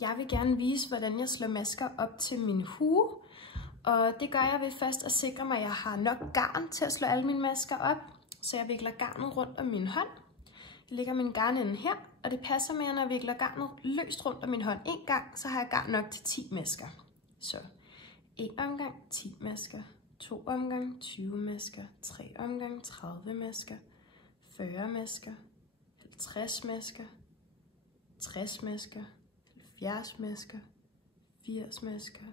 Jeg vil gerne vise, hvordan jeg slår masker op til min hue. Og det gør jeg ved først at sikre mig, at jeg har nok garn til at slå alle mine masker op. Så jeg vikler garnet rundt om min hånd. Jeg lægger min garnende her, og det passer med, at når jeg vikler garnet løst rundt om min hånd en gang, så har jeg garn nok til 10 masker. Så 1 omgang 10 masker, 2 omgang 20 masker, 3 omgang 30 masker, 40 masker, 50 masker, 60 masker, 70 masker, 80 masker,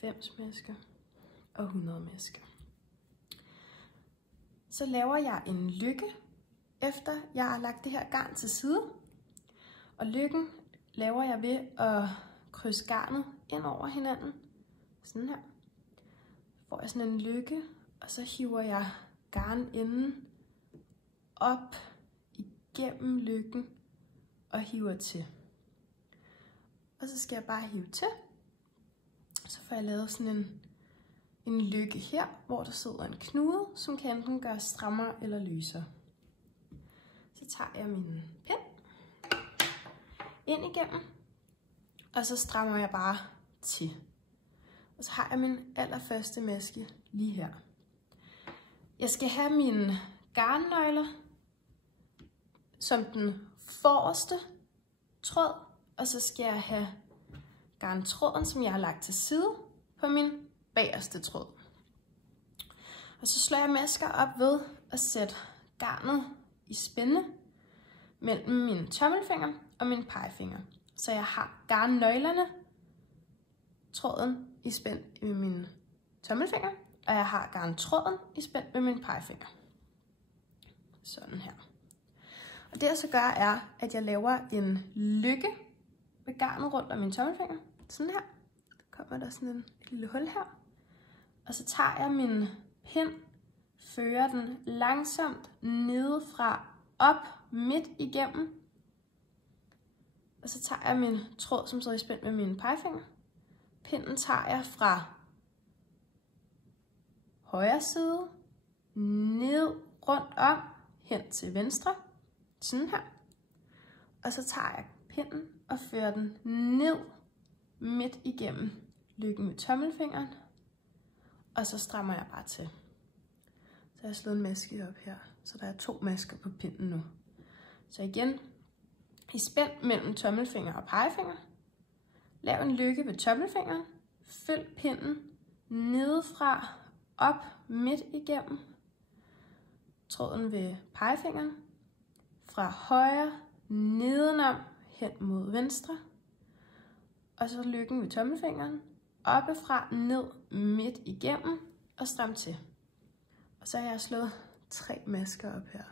90 masker og 100 masker. Så laver jeg en lykke, efter jeg har lagt det her garn til side. Og lykken laver jeg ved at krydse garnet ind over hinanden. Sådan her. Så får jeg sådan en lykke, og så hiver jeg garnenden op igennem lykken og hiver til. Og så skal jeg bare hive til. Så får jeg lavet sådan en lykke her, hvor der sidder en knude, som kan enten gøre strammere eller løsere. Så tager jeg min pind ind igennem, og så strammer jeg bare til. Og så har jeg min allerførste maske lige her. Jeg skal have mine garnnøgler som den forreste tråd, og så skal jeg have garntråden, som jeg har lagt til side, på min bagerste tråd. Og så slår jeg masker op ved at sætte garnet i spænde mellem mine tommelfinger og mine pegefinger. Så jeg har garnnøglerne, tråden i spænd med mine tommelfinger, og jeg har garntråden i spænd med mine pegefinger. Sådan her. Og det jeg så gør er, at jeg laver en lykke med garnet rundt om mine tommelfinger. Sådan her. Der kommer der sådan et lille hul her. Og så tager jeg min pind, fører den langsomt nedefra op midt igennem. Og så tager jeg min tråd, som sidder i spænd med mine pegefinger. Pinden tager jeg fra højre side, ned rundt om, hen til venstre. Sådan her. Og så tager jeg pinden og fører den ned midt igennem lykken med tommelfingeren. Og så strammer jeg bare til. Så jeg har slået en maske op her. Så der er 2 masker på pinden nu. Så igen, i spænd mellem tommelfinger og pegefinger. Lav en lykke ved tommelfingeren. Følg pinden nedefra op midt igennem. Tråden ved pegefingeren. Fra højre nedenom hen mod venstre. Og så lykken ved tommelfingeren. Oppefra ned midt igennem og stram til. Og så har jeg slået 3 masker op her.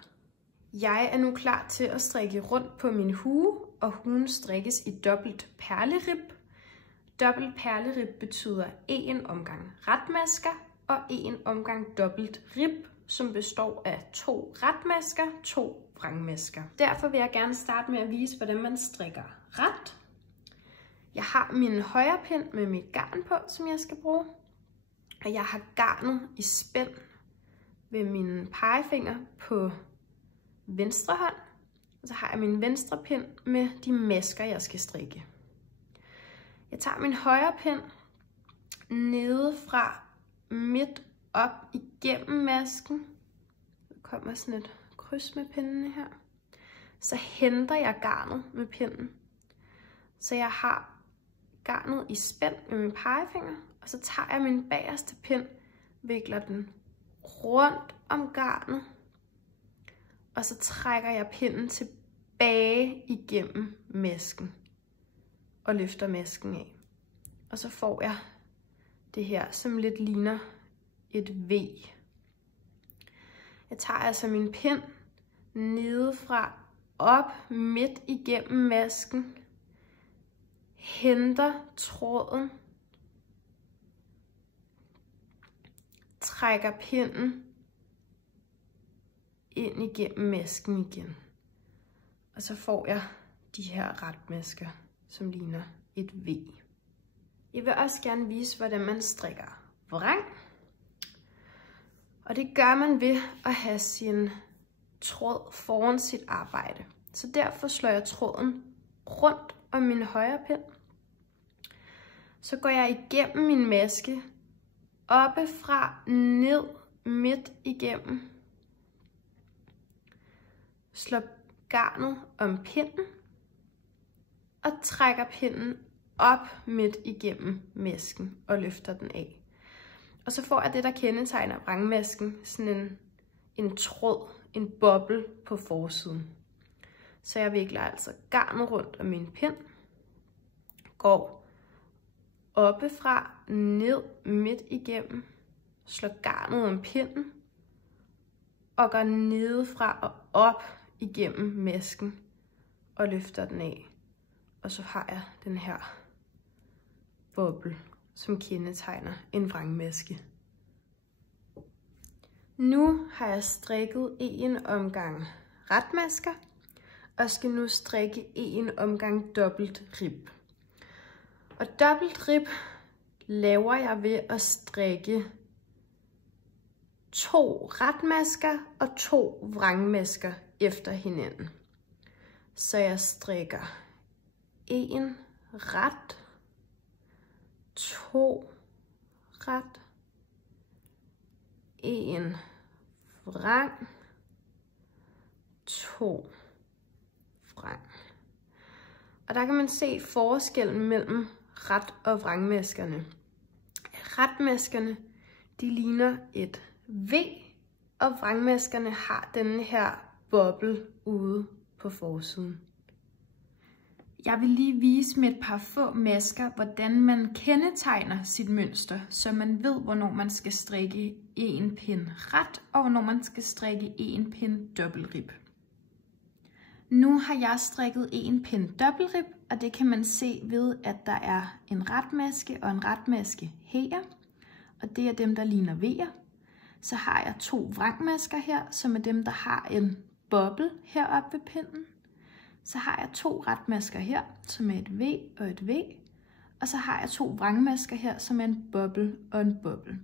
Jeg er nu klar til at strikke rundt på min hue, og huen strikkes i dobbelt perlerib. Dobbelt perlerib betyder 1 omgang retmasker og 1 omgang dobbelt rib, som består af 2 retmasker, 2 vrangmasker. Derfor vil jeg gerne starte med at vise, hvordan man strikker ret. Jeg har min højre pind med mit garn på, som jeg skal bruge. Og jeg har garnet i spænd ved mine pegefinger på venstre hånd. Og så har jeg min venstre pind med de masker, jeg skal strikke. Jeg tager min højre pind nedefra midt op igennem masken. Der kommer sådan et kryds med pindene her. Så henter jeg garnet med pinden. Så jeg har garnet i spænd med mine pegefinger, og så tager jeg min bagerste pind, vikler den rundt om garnet, og så trækker jeg pinden tilbage igennem masken og løfter masken af. Og så får jeg det her, som lidt ligner et V. Jeg tager altså min pind nedefra op midt igennem masken, henter tråden, trækker pinden ind igennem masken igen. Og så får jeg de her retmasker, som ligner et V. Jeg vil også gerne vise, hvordan man strikker vrang. Og det gør man ved at have sin tråd foran sit arbejde. Så derfor slår jeg tråden rundt om min højre pind. Så går jeg igennem min maske, oppefra, ned, midt igennem. Slår garnet om pinden, og trækker pinden op midt igennem masken og løfter den af. Og så får jeg det, der kendetegner vrangmasken, sådan en tråd, en boble på forsiden. Så jeg vikler altså garnet rundt om min pind, går oppefra, ned, midt igennem, slår garnet om pinden, og går nedefra og op igennem masken og løfter den af. Og så har jeg den her boble, som kendetegner en vrangmaske. Nu har jeg strikket en omgang retmasker, og skal nu strikke en omgang dobbelt rib. Og dobbelt rib laver jeg ved at strikke 2 retmasker og 2 vrangmasker efter hinanden. Så jeg strikker 1 ret, 2 ret, 1 vrang, 2 vrang. Og der kan man se forskellen mellem ret- og vrangmaskerne. Retmaskerne, de ligner et V, og vrangmaskerne har denne her boble ude på forsiden. Jeg vil lige vise med et par få masker, hvordan man kendetegner sit mønster, så man ved, hvornår man skal strikke en pind ret, og hvornår man skal strikke en pind dobbeltrib. Nu har jeg strikket en pind dobbeltrib, og det kan man se ved, at der er en retmaske og en retmaske her, og det er dem, der ligner V'er. Så har jeg 2 vrangmasker her, som er dem, der har en boble heroppe ved pinden. Så har jeg 2 retmasker her, som er et V og et V. Og så har jeg 2 vrangmasker her, som er en boble og en boble.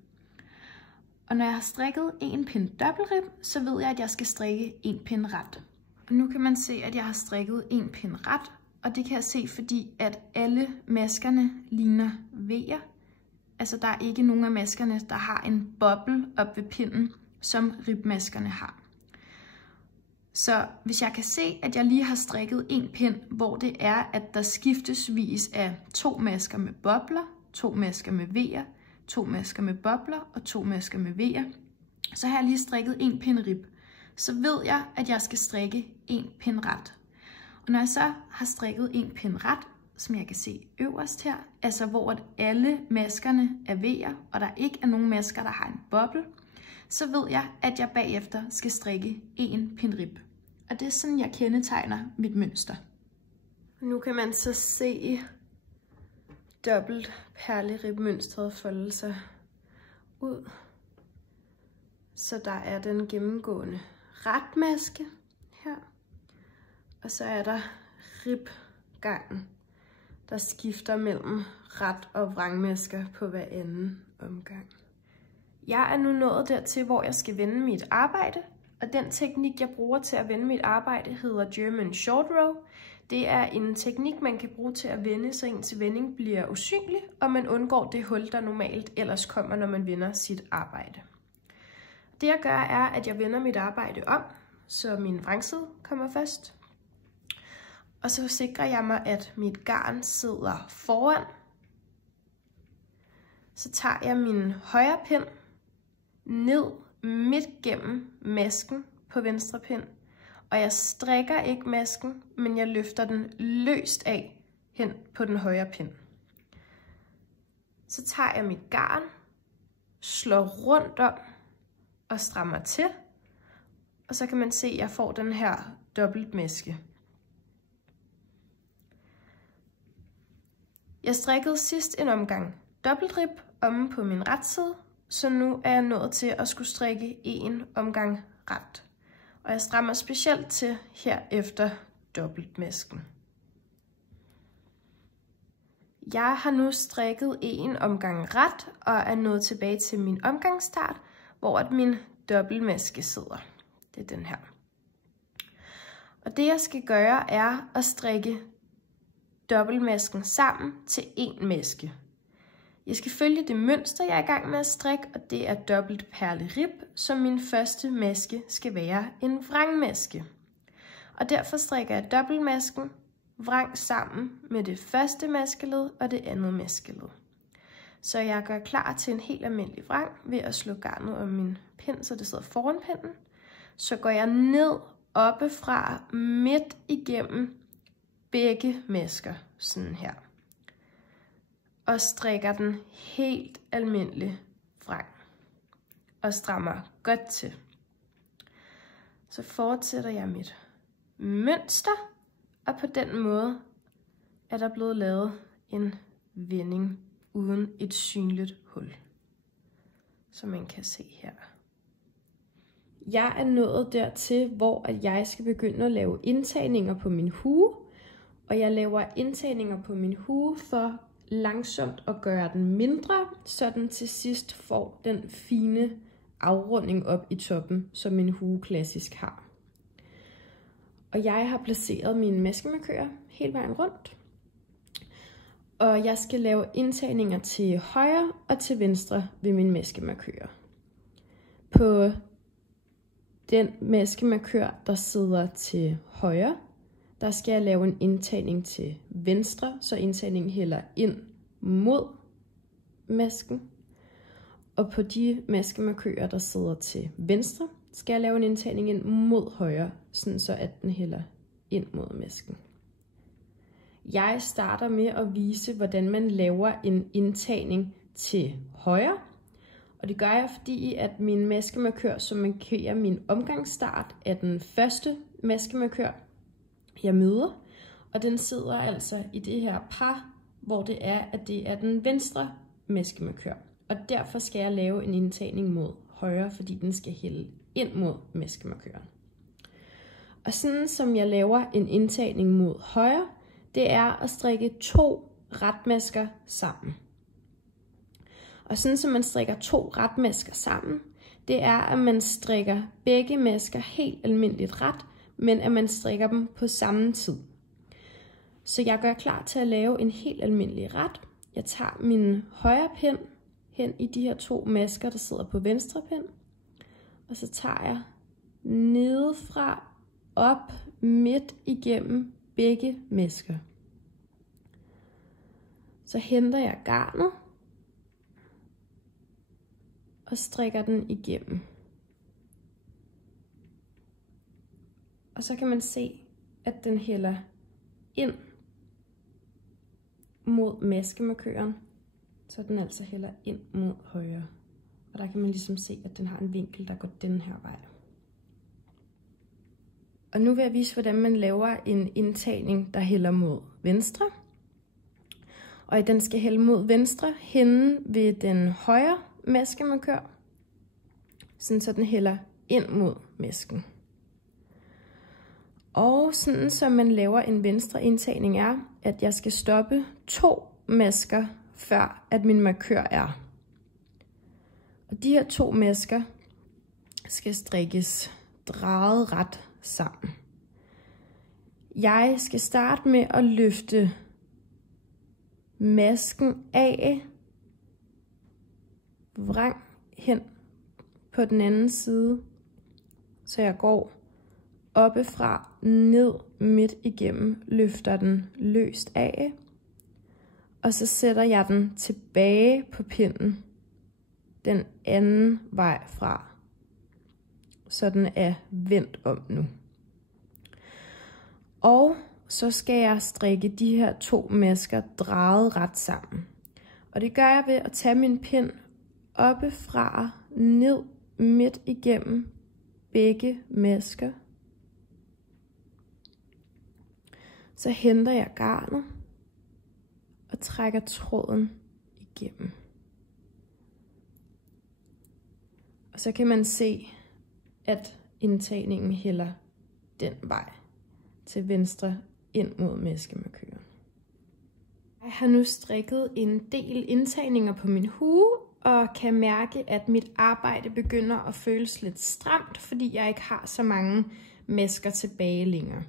Og når jeg har strikket en pind dobbeltrib, så ved jeg, at jeg skal strikke en pind ret. Og nu kan man se, at jeg har strikket en pind ret, og det kan jeg se, fordi at alle maskerne ligner V'er. Altså der er ikke nogen af maskerne, der har en boble op ved pinden, som ribmaskerne har. Så hvis jeg kan se, at jeg lige har strikket en pind, hvor det er, at der skiftesvis er 2 masker med bobler, 2 masker med V'er, 2 masker med bobler og 2 masker med V'er, så har jeg lige strikket en pind rib. Så ved jeg, at jeg skal strikke en pind ret. Og når jeg så har strikket en pind ret, som jeg kan se øverst her, altså hvor alle maskerne er V'er, og der ikke er nogen masker, der har en boble, så ved jeg, at jeg bagefter skal strikke en pind rib. Og det er sådan, jeg kendetegner mit mønster. Nu kan man så se dobbelt perleribmønstret folde sig ud. Så der er den gennemgående retmaske her, og så er der ribgangen, der skifter mellem ret- og vrangmasker på hver anden omgang. Jeg er nu nået dertil, hvor jeg skal vende mit arbejde, og den teknik, jeg bruger til at vende mit arbejde, hedder German Short Row. Det er en teknik, man kan bruge til at vende, så ens vending bliver usynlig, og man undgår det hul, der normalt ellers kommer, når man vender sit arbejde. Det jeg gør, er, at jeg vender mit arbejde om, så min vrangside kommer først. Og så sikrer jeg mig, at mit garn sidder foran. Så tager jeg min højre pind ned midt gennem masken på venstre pind. Og jeg strikker ikke masken, men jeg løfter den løst af hen på den højre pind. Så tager jeg mit garn, slår rundt om og strammer til. Og så kan man se, at jeg får den her dobbeltmaske. Jeg strikkede sidst en omgang dobbeltrib omme på min ret side, så nu er jeg nået til at skulle strikke en omgang ret. Og jeg strammer specielt til her efter dobbeltmasken. Jeg har nu strikket en omgang ret og er nået tilbage til min omgangsstart, hvor at min dobbeltmaske sidder. Det er den her. Og det jeg skal gøre er at strikke dobbeltmasken sammen til en maske. Jeg skal følge det mønster, jeg er i gang med at strikke, og det er dobbelt perlerib, så min første maske skal være en vrangmaske. Og derfor strikker jeg dobbeltmasken vrang sammen med det første maskeled og det andet maskeled. Så jeg gør klar til en helt almindelig vrang ved at slå garnet om min pind, så det sidder foran pinden. Så går jeg ned oppefra midt igennem begge masker, sådan her. Og strikker den helt almindelig vrang. Og strammer godt til. Så fortsætter jeg mit mønster, og på den måde er der blevet lavet en vending uden et synligt hul, som man kan se her. Jeg er nået dertil, hvor jeg skal begynde at lave indtagninger på min hue, og jeg laver indtagninger på min hue for langsomt at gøre den mindre, så den til sidst får den fine afrunding op i toppen, som min hue klassisk har. Og jeg har placeret mine maskemarkører hele vejen rundt. Og jeg skal lave indtagninger til højre og til venstre ved mine maskemarkører. På den maskemarkør, der sidder til højre, der skal jeg lave en indtagning til venstre, så indtagningen hælder ind mod masken. Og på de maskemarkører, der sidder til venstre, skal jeg lave en indtagning ind mod højre, sådan så at den hælder ind mod masken. Jeg starter med at vise, hvordan man laver en indtagning til højre. Og det gør jeg, fordi at min maskemarkør, som markerer min omgangsstart, er den første maskemarkør, jeg møder. Og den sidder altså i det her par, hvor det er den venstre maskemarkør. Og derfor skal jeg lave en indtagning mod højre, fordi den skal hælde ind mod maskemarkøren. Og sådan som jeg laver en indtagning mod højre, det er at strikke 2 retmasker sammen. Og sådan som man strikker 2 retmasker sammen, det er at man strikker begge masker helt almindeligt ret, men at man strikker dem på samme tid. Så jeg gør klar til at lave en helt almindelig ret. Jeg tager min højre pind hen i de her 2 masker, der sidder på venstre pind. Og så tager jeg nedefra op midt igennem begge masker. Så henter jeg garnet og strikker den igennem. Og så kan man se, at den hælder ind mod maskemarkøren, så den altså hælder ind mod højre. Og der kan man ligesom se, at den har en vinkel, der går den her vej. Og nu vil jeg vise, hvordan man laver en indtagning, der hælder mod venstre. Og den skal hælde mod venstre henne ved den højre maskemarkør, sådan så den hælder ind mod masken. Og sådan som man laver en venstre indtagning er, at jeg skal stoppe 2 masker, før at min markør er. Og de her 2 masker skal strikkes drejet ret sammen. Jeg skal starte med at løfte masken af, vrang hen på den anden side, så jeg går oppefra ned midt igennem, løfter den løst af, og så sætter jeg den tilbage på pinden den anden vej fra, så den er vendt om nu. Og så skal jeg strikke de her 2 masker drejet ret sammen. Og det gør jeg ved at tage min pind oppefra ned midt igennem begge masker. Så henter jeg garnet og trækker tråden igennem. Og så kan man se, at indtagningen hælder den vej til venstre ind mod maskemarkøren. Jeg har nu strikket en del indtagninger på min hue, og kan mærke, at mit arbejde begynder at føles lidt stramt, fordi jeg ikke har så mange masker tilbage længere.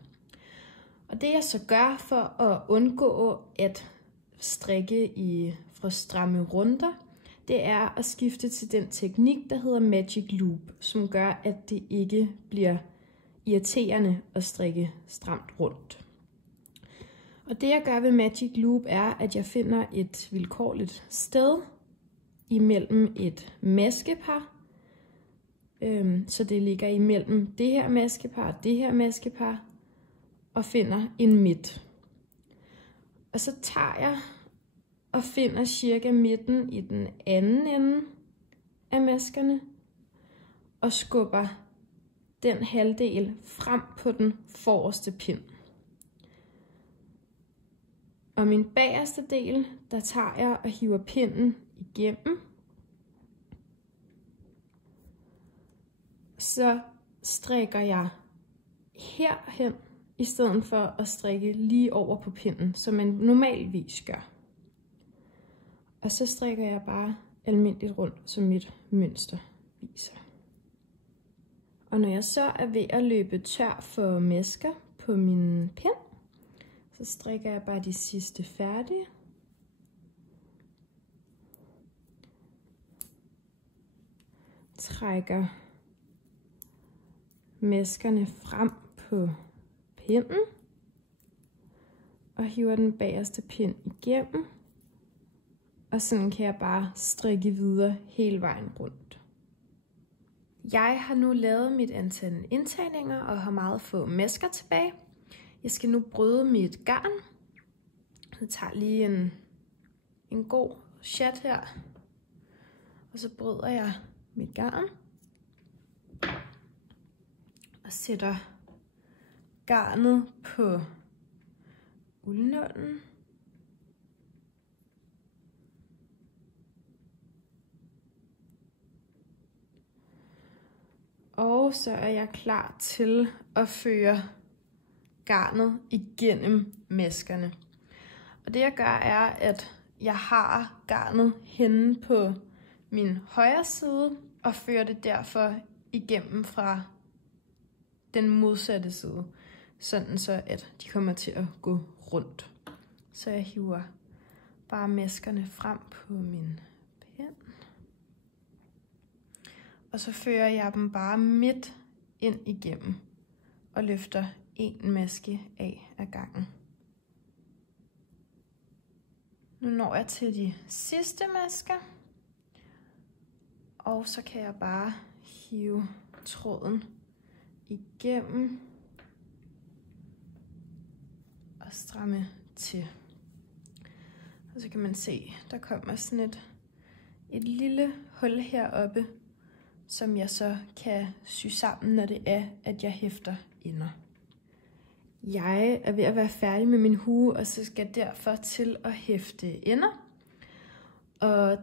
Og det jeg så gør for at undgå at strikke i for stramme runder, det er at skifte til den teknik, der hedder Magic Loop, som gør, at det ikke bliver irriterende at strikke stramt rundt. Og det jeg gør ved Magic Loop er, at jeg finder et vilkårligt sted imellem et maskepar. Så det ligger imellem det her maskepar og det her maskepar, og finder en midt. Og så tager jeg og finder cirka midten i den anden ende af maskerne, og skubber den halvdel frem på den forreste pind. Og min bagerste del, der tager jeg og hiver pinden igennem. Så strikker jeg herhen, i stedet for at strikke lige over på pinden, som man normalvis gør. Og så strikker jeg bare almindeligt rundt, som mit mønster viser. Og når jeg så er ved at løbe tør for masker på min pind, så strikker jeg bare de sidste færdige. Trækker maskerne frem på pinden og hiver den bagerste pind igennem. Og sådan kan jeg bare strikke videre hele vejen rundt. Jeg har nu lavet mit antal indtagninger og har meget få masker tilbage. Jeg skal nu bryde mit garn. Jeg tager lige en god chat her. Og så bryder jeg mit garn. Og sætter garnet på uldnålen. Og så er jeg klar til at føre garnet igennem maskerne. Og det jeg gør er, at jeg har garnet henne på min højre side og fører det derfor igennem fra den modsatte side, sådan så at de kommer til at gå rundt. Så jeg hiver bare maskerne frem på min pind. Og så fører jeg dem bare midt ind igennem og løfter en maske af gangen. Nu når jeg til de sidste masker, og så kan jeg bare hive tråden igennem og stramme til. Og så kan man se, der kommer sådan et lille hul heroppe, som jeg så kan sy sammen, når det er, at jeg hæfter ender. Jeg er ved at være færdig med min hue, og så skal derfor til at hæfte ender. Og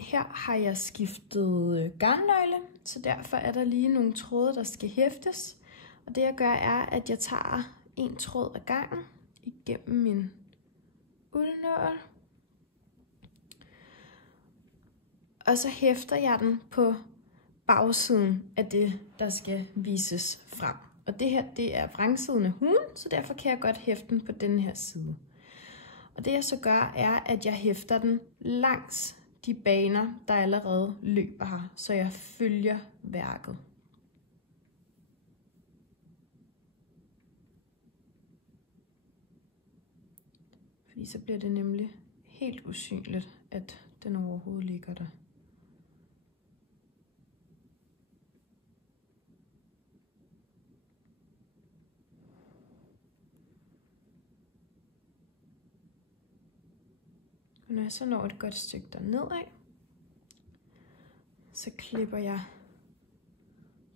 her har jeg skiftet garnnøgle, så derfor er der lige nogle tråde, der skal hæftes. Og det jeg gør er, at jeg tager en tråd ad gangen igennem min uldnål. Og så hæfter jeg den på bagsiden af det, der skal vises frem. Og det her, det er vrangsiden af huen, så derfor kan jeg godt hæfte den på den her side. Og det jeg så gør, er, at jeg hæfter den langs de baner, der allerede løber her, så jeg følger værket. Fordi så bliver det nemlig helt usynligt, at den overhovedet ligger der. Og når jeg så når et godt stykke dernedad, så klipper jeg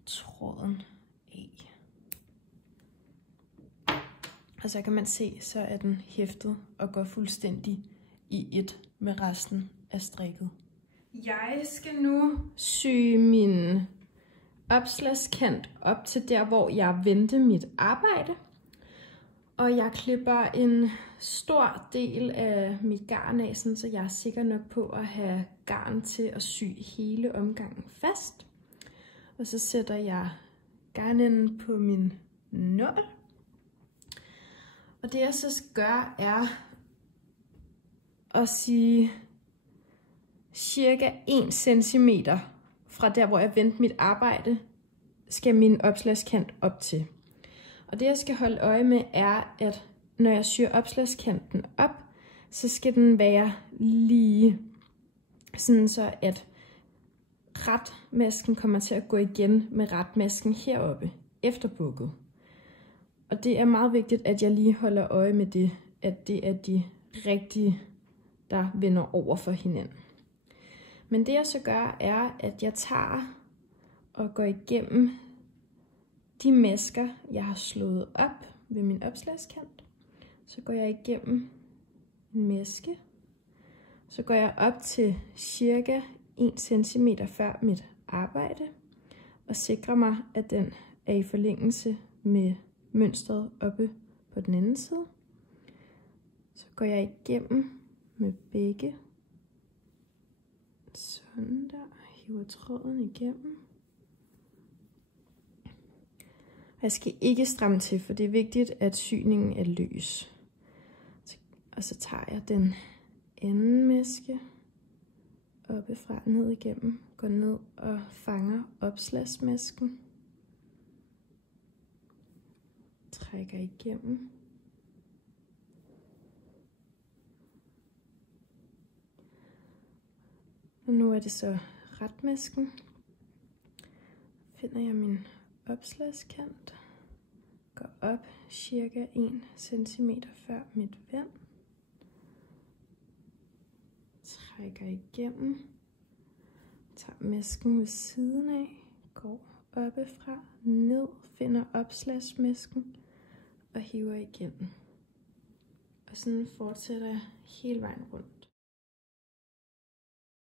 tråden af. Og så kan man se, så er den hæftet og går fuldstændig i et med resten af strikket. Jeg skal nu sy min opslagskant op til der, hvor jeg vendte mit arbejde. Og jeg klipper en stor del af mit garn af, så jeg er sikker nok på at have garn til at sy hele omgangen fast. Og så sætter jeg garnenden på min nål. Og det jeg så skal gøre er at sige cirka 1 cm fra der, hvor jeg vendte mit arbejde, skal min opslagskant op til. Og det jeg skal holde øje med er, at når jeg syr opslagskanten op, så skal den være lige, sådan så at retmasken kommer til at gå igen med retmasken heroppe efter bukket. Og det er meget vigtigt, at jeg lige holder øje med det, at det er de rigtige, der vender over for hinanden. Men det jeg så gør, er, at jeg tager og går igennem de masker, jeg har slået op ved min opslagskant. Så går jeg igennem en maske. Så går jeg op til cirka 1 cm før mit arbejde og sikrer mig, at den er i forlængelse med mønstret oppe på den anden side. Så går jeg igennem med begge. Sådan der. Hiver tråden igennem. Jeg skal ikke stramme til, for det er vigtigt, at syningen er løs. Og så tager jeg den anden maske oppefra ned igennem. Går ned og fanger opslagsmasken. Trækker igennem. Og nu er det så retmasken. Finder jeg min opslagskant. Går op cirka 1 cm før mit vend. Trækker igennem. Tager masken ved siden af. Går oppefra, ned, finder opslagsmasken og hiver igennem. Og sådan fortsætter jeg hele vejen rundt.